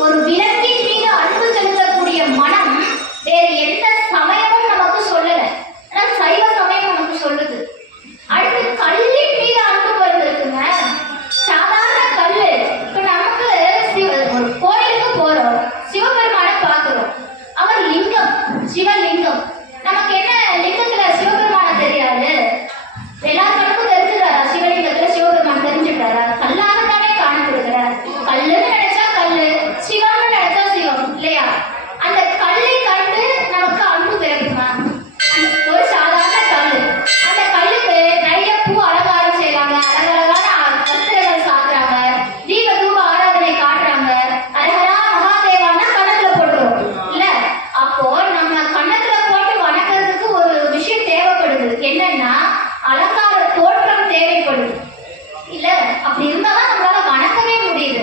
ஒரு விளக்கு அப்படி இருந்தாதான் நம்மளால வணக்கவே முடியுது.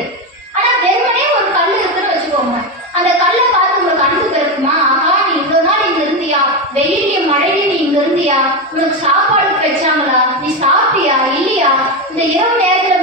ஆனா வெறுமனே ஒரு கல் இருக்குன்னு வச்சுக்கோங்க. அந்த கல்லை பார்த்து உங்களுக்கு அன்பு பிறக்குமா ஆஹா நீ இவ்வளவு நாள் இங்க இருந்தியா? வெயிலையும் மழையிலையும் நீ இங்க இருந்தியா? உனக்கு சாப்பாடு கிடைச்சாங்களா? நீ சாப்பிட்டியா? இல்லையா? இந்த இரவு நேரத்துல